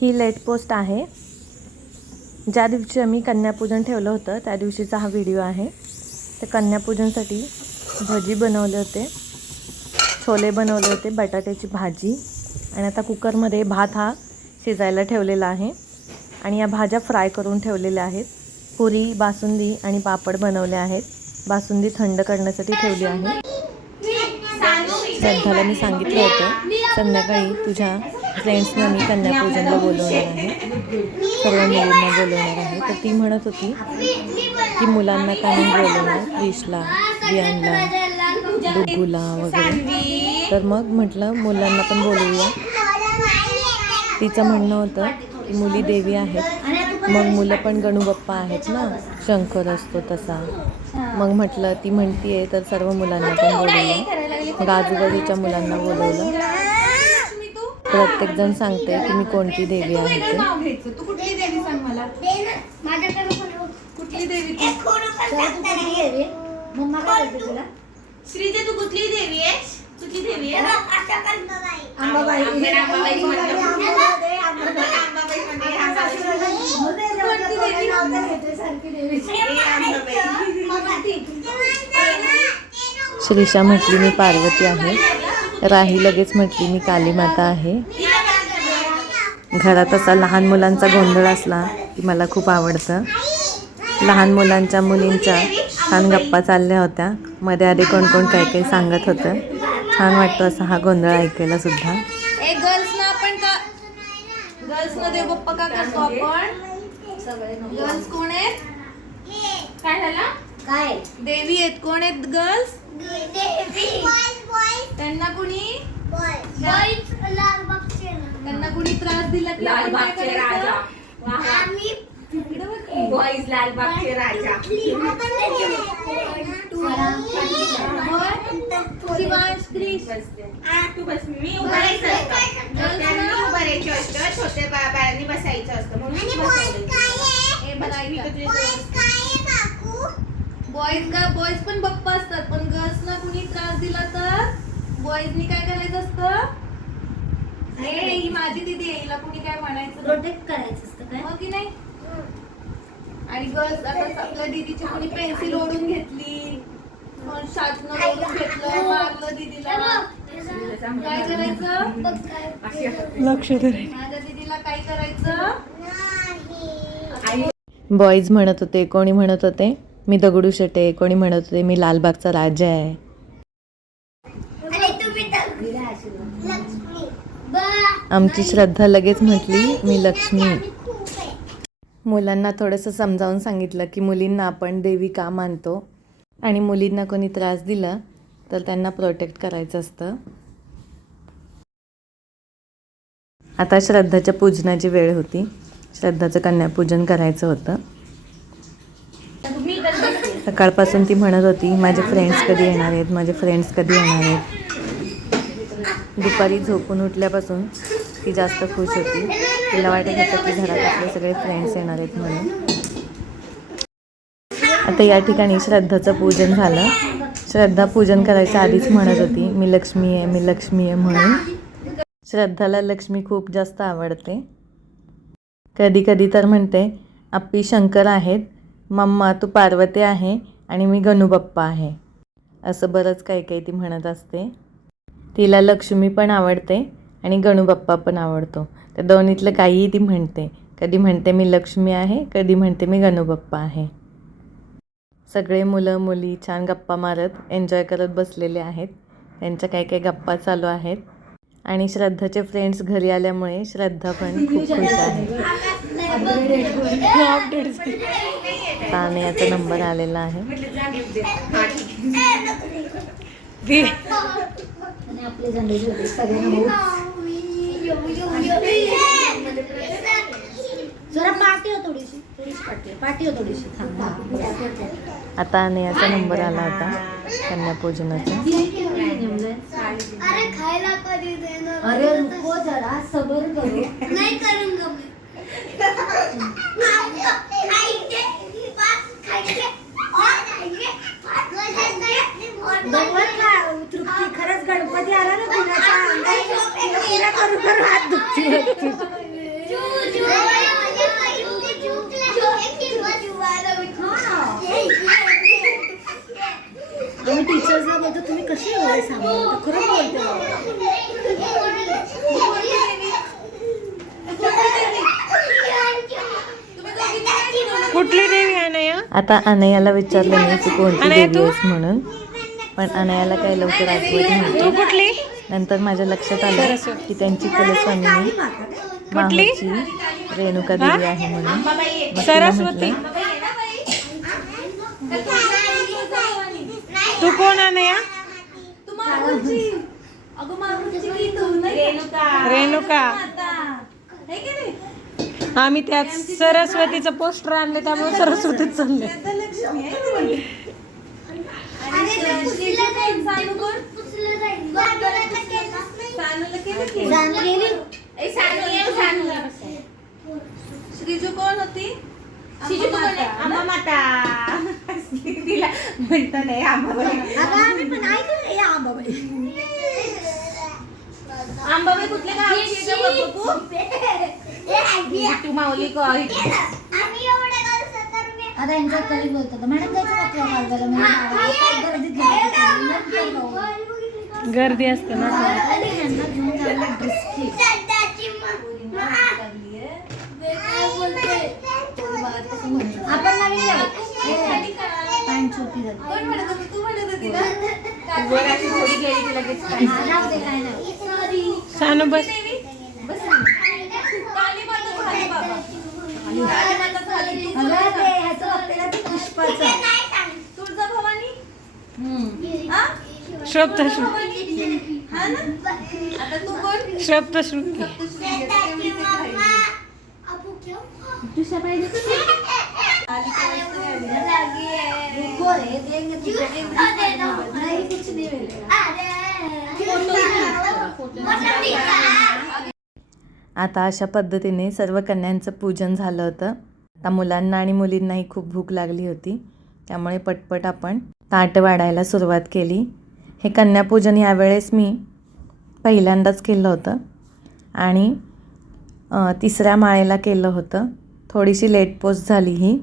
ही late post आहे. ज्या दिवशी आम्ही कन्यापूजन ठेवलं होतं त्या दिवशीचा हा व्हिडिओ आहे. तर कन्यापूजनसाठी भजी बनवले होते. छोले बनवले होते बटाट्याची भाजी. आणि आता कुकरमध्ये भात हा शिजायला ठेवलेला आहे. आणि या भाज्या फ्राय करून ठेवलेल्या आहेत. पुरी बासुंदी आणि पापड बनवले आहेत. बासुंदी थंड करण्यासाठी ठेवली आहे. श्रद्धाला मी सांगितलं होतं संध्याकाळी तुझ्या फ्रेंड्सना मी कन्यापूजनला बोलवणार आहे. सर्व मुलींना बोलवणार आहे. तर ती म्हणत होती की मुलांना काही बोलवणार क्रिशला रियानला डुगूला वगैरे. तर मग म्हटलं मुलांना पण बोलवूया. तिचं म्हणणं होतं की मुली देवी आहेत. मग मुलं पण गणूबाप्पा आहेत ना? शंकर असतो तसा. मग म्हटलं ती म्हणतीये तर सर्व मुलांना पण बोलवलं मग आजूबाजूच्या मुलांना बोलवलं. प्रत्येक जण सांगते की मी कोणती देवी आहे ते. तू कुठली देवी सांग मला? कुठली देवी श्रीजे तू कुठली देवी कुठली देवी अंबाबाई. श्रीषा म्हटली मी पार्वती आहे. राही लगेच म्हटली मी कालीमाता आहे. घरात असा लहान मुलांचा गोंधळ असला की मला खूप आवडतं. लहान मुलांच्या मुलींच्या छान गप्पा चालल्या होत्या. मध्ये आधी कोण कोण काय काही सांगत होतं. छान वाटतं असा हा गोंधळ ऐकायला सुद्धा. ए गर्ल्स ना आपण का गर्ल्स ना देव बाप्पा का करतो आपण? सगळे नको. गर्ल्स कोण आहेत? काय झालं? काय? देवी आहेत. कोण आहेत गर्ल्स त्यांना कुणी? त्यांना कुणी त्रास दिला की आपण काय करायचं? इकडे बघ की. बॉईज लालबागचे राजा? शिवांश, क्रिश. तू बस मी उभं राहायचं असतं. त्यांनी उभं राहायचं असतं. छोट्या बा- बाळांनी बसायचं असतं. म्हणून मी बसवलंय. मी. तर तुझ्या बॉईज का? बॉईज पण बप्पा असतात. पण गर्ल्स ना कुणी त्रास दिला तर? बॉईजनी काय करायचं असतं? ए ही माझी दिदी आहे. हिला कुणी काय म्हणायचं. प्रोटेक्ट करायचं असतं काय? हो की नाही? आणि गर्ल्स आता आपल्या दीदीची कोणी पेन्सिल ओढून घेतली शार्पनर ओढून घेतलं मारलं दीदीला. काय करायचं? लक्ष दे. माझ्या दीदीला काय करायचं? बॉईज म्हणत होते कोणी म्हणत होते? मी दगडू शेटे कोणी म्हणत होते मी लालबागचा राजा आहे. आमची श्रद्धा लगेच म्हटली मी लक्ष्मी. मुलांना थोडंसं समजावून सांगितलं की मुलींना आपण देवी का मानतो? आणि मुलींना कोणी त्रास दिला तर त्यांना प्रोटेक्ट करायचं असतं. आता श्रद्धाच्या पूजनाची वेळ होती. श्रद्धाचं कन्यापूजन करायचं होतं. सकाळपासून ती म्हणत होती माझे फ्रेंड्स कधी येणार आहेत? माझे फ्रेंड्स कधी येणार आहेत? दुपारी झोपून उठल्यापासून ती जास्त खुश होती. तिला वाटत होतं की घरात आपले सगळे फ्रेंड्स येणार आहेत म्हणून. आता या ठिकाणी श्रद्धाचं पूजन झालं. श्रद्धा पूजन करायच्या आधीच म्हणत होती मी लक्ष्मी आहे मी लक्ष्मी आहे म्हणून. श्रद्धाला लक्ष्मी खूप जास्त आवडते. कधी कधी तर म्हणते आप्पी शंकर आहेत मम्मा तू पार्वती आहे आणि मी गणूबाप्पा आहे. असं बरंच काही काही ती म्हणत असते. तिला लक्ष्मी पण आवडते आणि गणूबाप्पा पण आवडतो. त्या दोन्हीतलं काहीही ती म्हणते. कधी म्हणते मी लक्ष्मी आहे कधी म्हणते मी गणूबाप्पा आहे. सगळे मुलं मुली छान गप्पा मारत एन्जॉय करत बसलेले आहेत. त्यांच्या काही काही गप्पा चालू आहेत. आणि श्रद्धाचे फ्रेंड्स घरी आल्यामुळे श्रद्धा पण खूप खुश आहे. ताने याचा नंबर आलेला आहे. आणि आपले झेंडे ठेवले सगळ्यांना जरा पाठी हो थोडीशी. थोडीशी पाठी हो. पाठी हो थोडीशी. थांब. आता याचा नंबर आला होता कन्यापूजनाचा. अरे खायला कधी देणार? अरे रुको जरा सबर करो. नाही करून गमे खायचे पाच खायचे और खायचे पाच खायचे और भगवान का तृप्ती खरंच गणपती आला ना कुणाच्या अंगात तिला पुरा करू करू हात दुखते चूर खरंच बोलते कुठली देवी अनया? आता अनयाला विचारलं नाही की कोणती देवी आहेस म्हणून. पण अनयाला काही लवकर आठवत नव्हती कुठली? नंतर माझ्या लक्षात आलं की त्यांची कुलस्वामिनी माहूरची रेणुका देवी आहे म्हणून. सरस्वती. तू कोण अनया? रेणुका. हे आम्ही त्यात सरस्वतीचं पोस्टर आणले त्यामुळे सरस्वतीत चालले. श्रीजू कोण? होती? तिला म्हणतो नाही आंबाबाई आंबाबाई. आंबाबाई कुठल्या गावची? तू माऊली आता यांच्यात कधी बोलतो मॅडम जायचं. गर्दी असते ना. आणि छोटी झाली. कोण म्हणत होती? तू म्हणत होती ना? काय वर अशी थोडी गेली की लगेच हा, जाऊ दे, काय नाही. सानू बस बस काली माता झाली बाबा. काली माता झाली. तू अगं, ते ह्याचं बघते ना, ते पुष्पाचं. तुळजा भवानी हम्म. हा? श्रप्तश्रुती भवानी? हा ना? आता तू कोण? श्रप्तश्रुती सध्याची मम्मा अबू क्यों आली का वस्तू आली देंगे नहीं, कुछ नहीं मिलेगा. आता अशा पद्धतीने सर्व कन्यांचं पूजन झालं होतं. आता मुलांना आणि मुलींनाही खूप भूक लागली होती. त्यामुळे पटपट आपण ताट वाढायला सुरुवात केली. हे कन्यापूजन यावेळेस मी पहिल्यांदाच केलं होतं. आणि तिसऱ्या माळेला केलं होतं. थोडीशी लेट पोस्ट झाली ही.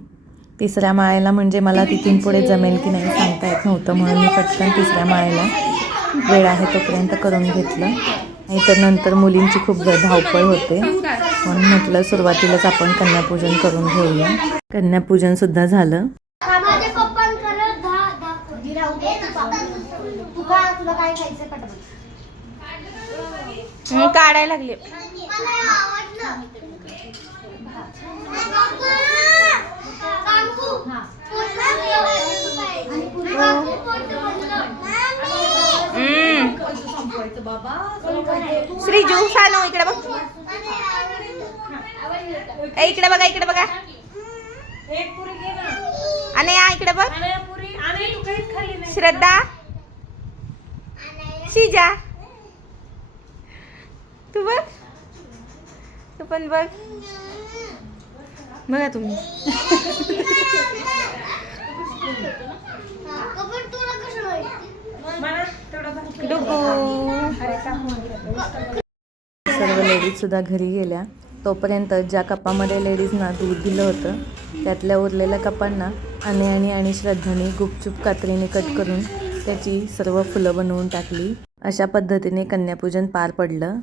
तिसऱ्या माळेला म्हणजे मला तिथून पुढे जमेल की नाही सांगता येत नव्हतं म्हणून मी पटकन तिसऱ्या माळेला वेळ आहे तोपर्यंत करून घेतलं. नाहीतर नंतर मुलींची खूप धावपळ होते. म्हणून म्हटलं सुरुवातीलाच आपण कन्यापूजन करून घेऊया. कन्यापूजन सुद्धा झालं. काढायला लागले. श्रीजू सानू इकडे बघ। ए, इकडे बघा इकडे बघा। आणि या इकडे बघ। श्रद्धा। शिजा। तू बघ। तू पण बघ। बघा तुम्ही. सर्व लेडीज सुद्धा सर्व लेडीजसुद्धा घरी गेल्या. तोपर्यंत ज्या कपामध्ये लेडीजना दूध दिलं होतं त्यातल्या उरलेल्या कपांना आणि आणि श्रद्धाने गुपचूप कात्रीने कट करून त्याची सर्व फुलं बनवून टाकली. अशा पद्धतीने कन्यापूजन पार पडलं.